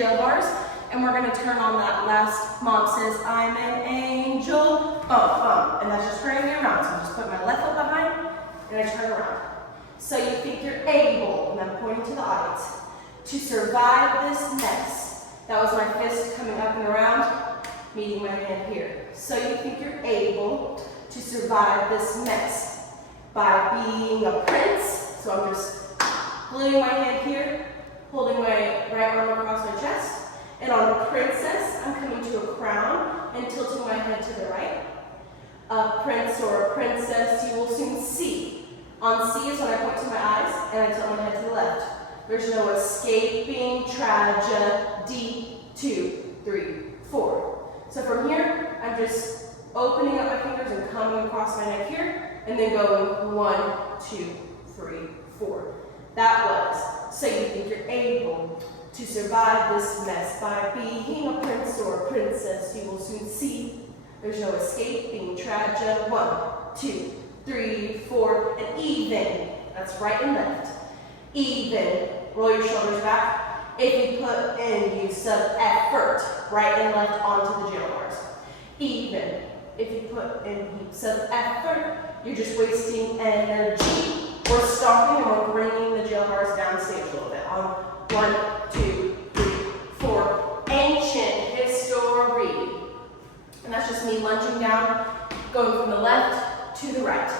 jail bars, and we're gonna turn on that last Mom Says I'm an Angel, bump, bump, and that's just turning me around. So I just put my left foot behind, and I turn around. So you think you're able, and I'm pointing to the audience, to survive this mess. That was my fist coming up and around, meeting my hand here. So you think you're able to survive this mess by being a prince. So I'm just gluing my hand here, holding my right arm across my chest. And on a princess, I'm coming to a crown and tilting my head to the right. A prince or a princess, you will soon see. On C is when I point to my eyes and I tilt my head to the left. There's no escaping tragedy. 2, 3, 4. So from here, I'm just opening up my fingers and coming across my neck here, and then going 1, 2, 3, 4. That was, so you think you're able to survive this mess by being a prince or a princess, you will soon see. There's no escaping tragedy. 1, 2, 3, 4, and even. That's right and left. Even. Roll your shoulders back. If you put in use of effort, right and left onto the jail bars. Even. If you put in use of effort, you're just wasting energy. We're stopping and we're bringing the jail bars down stage a little bit. On 1, 2, 3, 4. Ancient history. And that's just me lunging down, going from the left to the right.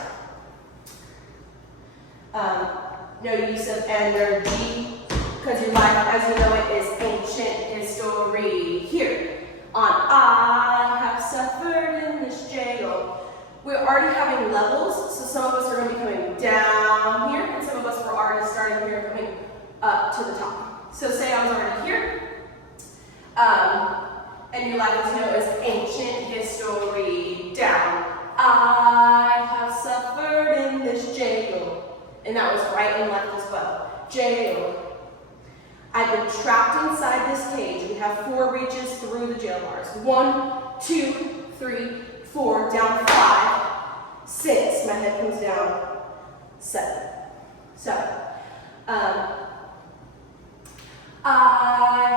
No use of energy, because your life as you know it is ancient history. Here, on I have suffered in this jail. We're already having levels, so some of us are going to be coming down here, and some of us were already starting here and coming up to the top. So say I was already here, and your life as you know is ancient history. Down. I have suffered in this jail. And that was right and left as well. Jail. I've been trapped inside this cage. We have 4 reaches through the jail bars. 1, 2, 3, 4, down 5, 6. My head comes down. 7. I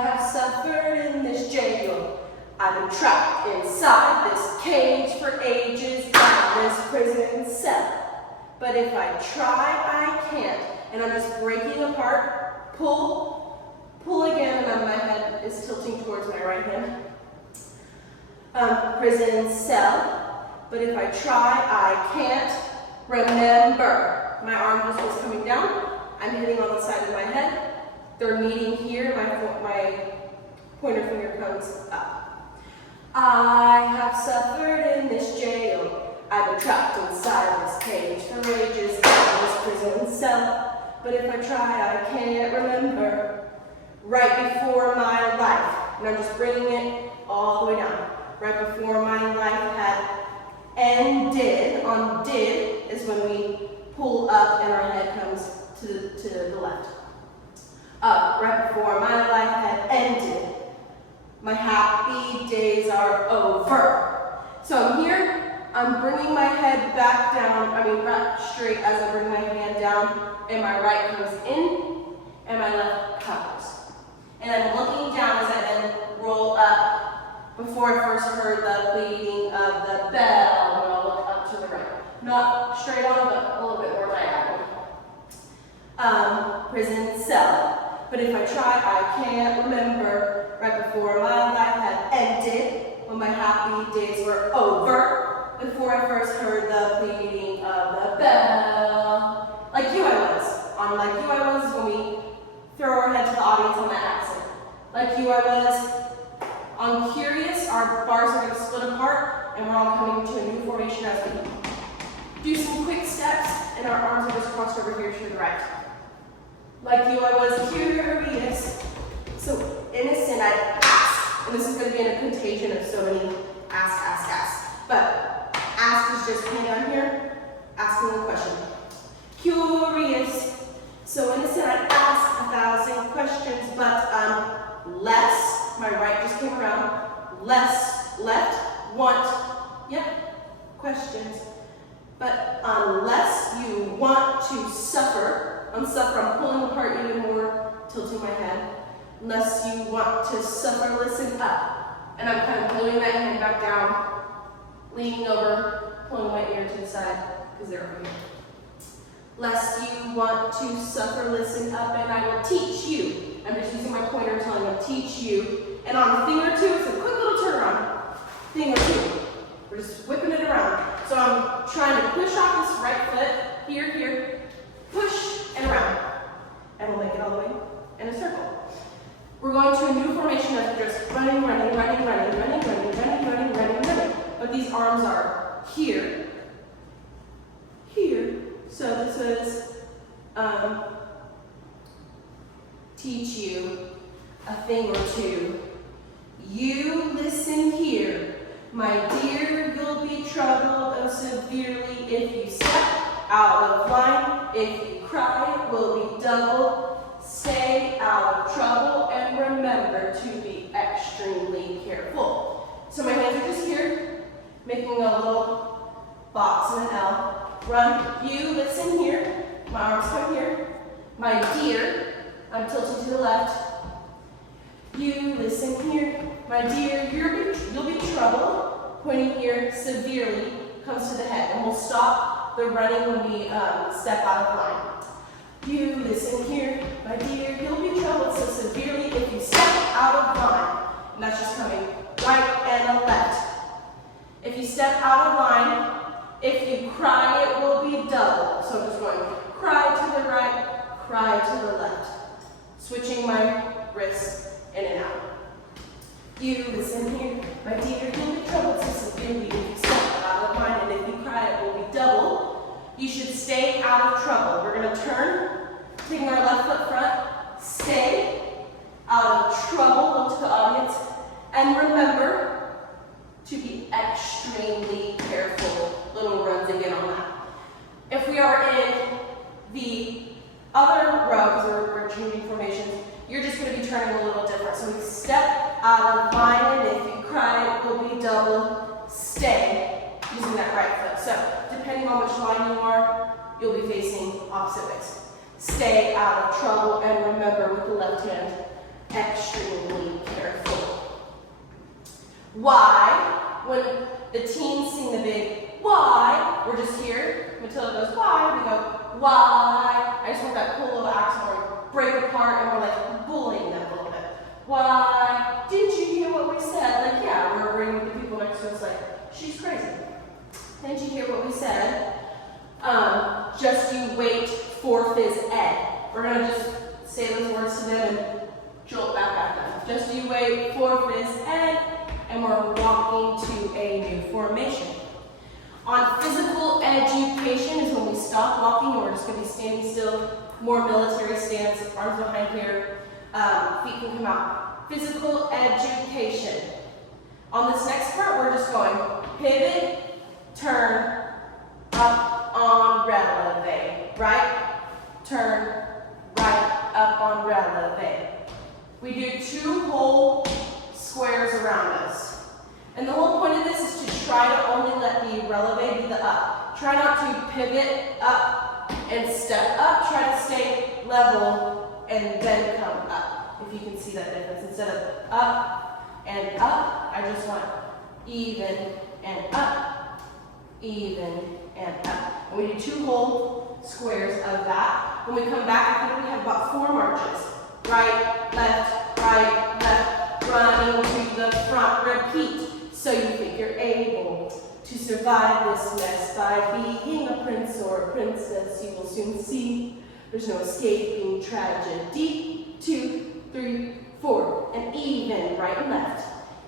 have suffered in this jail. I've been trapped inside this cage for ages, down this prison cell. But if I try, I can't. And I'm just breaking apart. Pull again, and my head is tilting towards my right hand. Prison cell. But if I try, I can't. Remember, my arm just was coming down. I'm hitting on the side of my head. They're meeting here. My pointer finger comes up. I have suffered in this jail. I've been trapped inside this cage for ages, down this prison cell. But if I try, I can't remember. Right before my life, and I'm just bringing it all the way down. Right before my life had ended. On did is when we pull up and our head comes to the left. Up, right before my life had ended. My happy days are over. So I'm here. I'm bringing my head back down, back straight as I bring my hand down, and my right comes in, and my left covers. And I'm looking down as I then roll up before I first heard the bleeding of the bell, and I'll look up to the right. Not straight on, but a little bit more diagonal. Prison cell. But if I try, I can't remember. Right before my life had ended, when my happy days were over. Before I first heard the bleeding of the bell. Like you I was. On Like You I Was when we throw our head to the audience on that accent. Like You I Was. On Curious, our bars are going to split apart and we're all coming to a new formation as we do some quick steps and our arms are just crossed over here to the right. Like You I Was curious. So innocent, I asked. And this is going to be in a contagion of so many ask. But ask is just coming down here, asking a question. Curious. So innocent, I asked 1,000 questions, but less, my right just came around, less, left, want, yep, questions. But unless you want to suffer, I'm pulling apart even more, tilting my head. unless you want to suffer, listen up. And I'm kind of pulling that hand back down, leaning over, pulling my ear to the side, because they're over here. Lest you want to suffer, listen up, and I will teach you. I'm just using my pointer telling them, teach you. And on thing or two, it's a quick little turnaround. Thing or two. We're just whipping it around. So I'm trying to push off this right foot, here, push, and around. And we'll make it all the way in a circle. We're going to a new formation of just running. But these arms are here. So this is teach you a thing or two. You listen here. My dear, you'll be troubled severely if you step out of line. If you cry, it will be double. Stay out of trouble and remember to be extremely careful. So my hands are just here, making a little box and an L. Run, you listen here. My arms come here. My dear, I'm tilting to the left. You listen here. My dear, you'll be troubled. Pointing here severely comes to the head. And we'll stop the running when we step out of line. You listen here. My dear, you'll be troubled so severely if you step out of line. And that's just coming right and left. If you step out of line, if you cry, it will be double. So just going cry to the right, cry to the left. Switching my wrists in and out. You listen here. My dear, you'll be troubled so severely if you step out of line, and if you cry, it will be double. You should stay out of trouble. We're going to turn, taking our left foot front, stay out of trouble, look to the audience, and remember to be extremely careful. Little runs again on that. If we are in the other row, because we're changing formations, you're just going to be turning a little different. So we step out of line, and if you cry, it will be double. Stay using that right foot. So depending on which line you are, you'll be facing opposite ways. Stay out of trouble, and remember with the left hand, extremely careful. Why? When the teens sing the big why, we're just here. Matilda goes why, we go why. I just want that cool little accent where we break apart and we're like bullying them a little bit. Why? Didn't you hear what we said? Like, yeah, we're bringing the people next to us like, she's crazy. Didn't you hear what we said? Just you wait for phys ed. We're going to just say those words to them and jolt back at them. Just you wait for phys ed, and we're walking to a new formation. On physical education is when we stop walking and we're just going to be standing still, more military stance, arms behind here, feet can come out. Physical education. On this next part, we're just going pivot, turn, up on releve, right, turn, right, up on releve. We do 2 whole squares around us. And the whole point of this is to try to only let the releve be the up. Try not to pivot up and step up. Try to stay level and then come up. If you can see that difference. Instead of up and up, I just want even and up, even and up. And we do 2 whole squares of that. When we come back, I think we have about 4 marches. Right, left, running to the front, repeat. So you think you're able to survive this mess by being a prince or a princess. You will soon see there's no escaping tragedy. 2, 3, 4, and even right and left.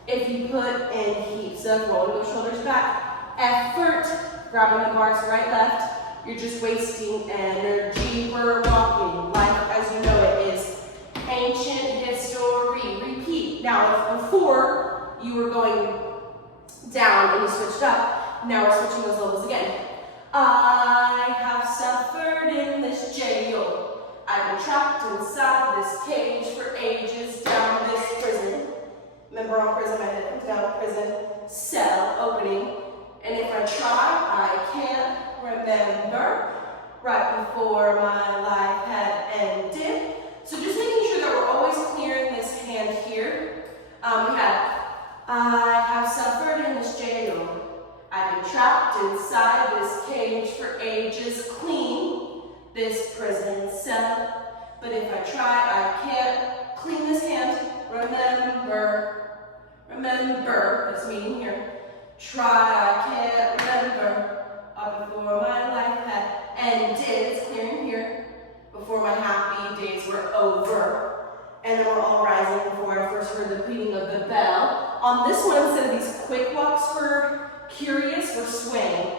If you put in heaps of rolling the shoulders back, effort, grabbing the bars right, left, you're just wasting energy. We're walking life as you know it is ancient history. Repeat. Now, if before you were going down and you switched up, now we're switching those levels again. I have suffered in this jail. I've been trapped inside this cage for ages down this prison. Remember on prison, my head comes down, prison, cell opening. And if I try, I can't remember right before my life had ended. So just making sure that we're always clearing this remember, that's meaning here. Try, I can't remember. Up before my life had ended, it's clear in here. Before my happy days were over. And then we're all rising before I first heard the cleaning of the bell. On this one, instead of these quick walks for curious, we're swaying.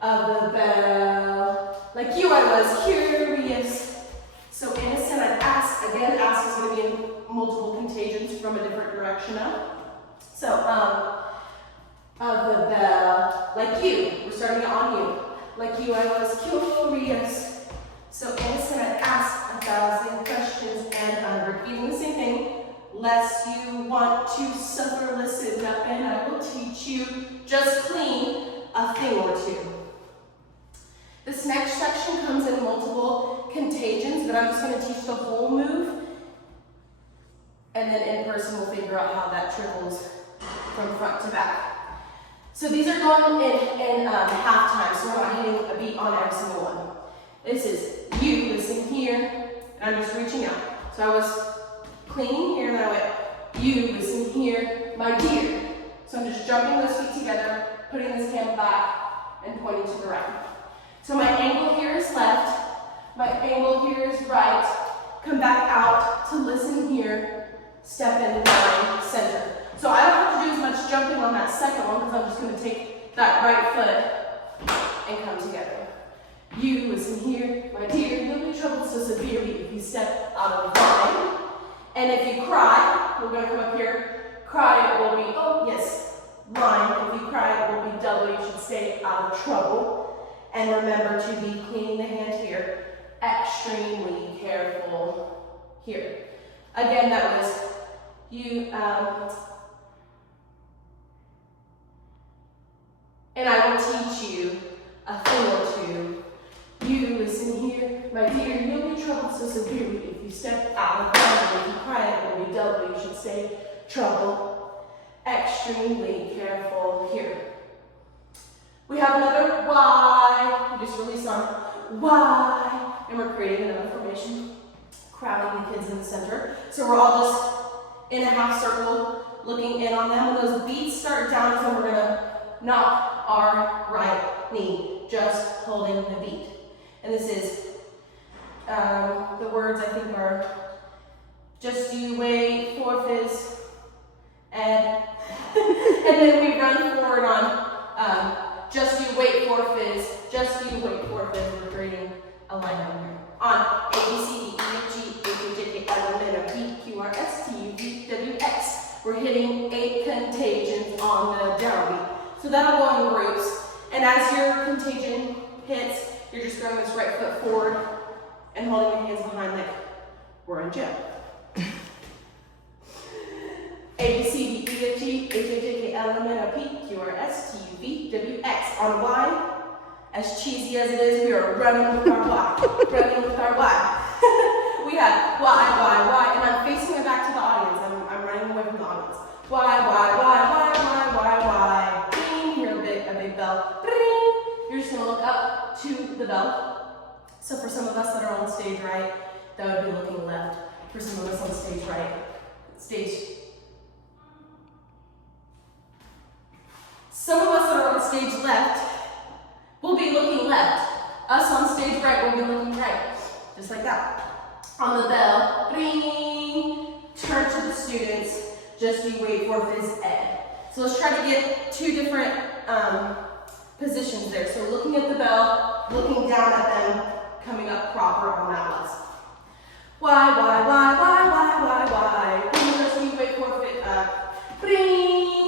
Of the bell. Like you, I was curious. So innocent, I'd ask. Again, ask is going to be in multiple contagions from a different direction up. So, of the bell. Like you, we're starting on you. Like you, I was curious. So innocent, I'd ask 1,000 questions and I'm repeating the same thing. Lest you want to suffer, listen up and I will teach you. Just clean a thing or two. This next section comes in multiple contagions, but I'm just going to teach the whole move. And then in person, we'll figure out how that trickles from front to back. So these are going in half time, so we're not hitting a beat on every single one. This is you, listen here, and I'm just reaching out. So I was cleaning here, and then I went, you, listen here, my dear. So I'm just jumping those feet together, putting this hand back, and pointing to the right. So my angle here is left, my angle here is right. Come back out to listen here, step in line, center. So I don't have to do as much jumping on that second one because I'm just going to take that right foot and come together. You, listen here, my dear, you'll be troubled so severely if you step out of line. And if you cry, we're going to come up here, cry, it will be, oh yes, line. If you cry, it will be double. You should stay out of trouble. And remember to be cleaning the hand here, extremely careful here. Again, that was you, and I will teach you a thing or two. You, listen here, my dear, you'll be troubled so severely if you step out of line. If you cry, it will be double. You should stay trouble, extremely careful here. We have another Y. We just released on Y. And we're creating another formation, crowding the kids in the center. So we're all just in a half circle, looking in on them. When those beats start down, so we're going to knock our right knee, just holding the beat. And this is, the words I think are, just you wait for fizz, and then we run forward on, just you wait for fizz, just you wait for fizz. We're creating a line down here. On A, B, C, D, E, F, G, H, I, J, K, L, M, N, O, P, Q, R, S, T, U, V, W, X. We're hitting 8 contagions on the downbeat. So that'll go in groups. And as your contagion hits, you're just throwing this right foot forward and holding your hands behind like we're in jail. A, B, C, D, E, F, G, H, I, J, K, L, M, N, O, P, Q, R, S, T, U, V, W, X. On Y, as cheesy as it is, we are running with our Y. Running with our Y. We have Y, and I'm facing it back to the audience. I'm running away from the audience. Y. Ding, hear a big bell. Ding. You're just gonna look up to the bell. So for some of us that are on stage right, that would be looking left. For some of us on stage right, Some of us that are on stage left will be looking left. Us on stage right will be looking right. Just like that. On the bell, ring, turn to the students, just you wait for phys ed. So let's try to get 2 different positions there. So looking at the bell, looking down at them, coming up proper on that list. Y. Ring, just you wait for phys ed. Ring.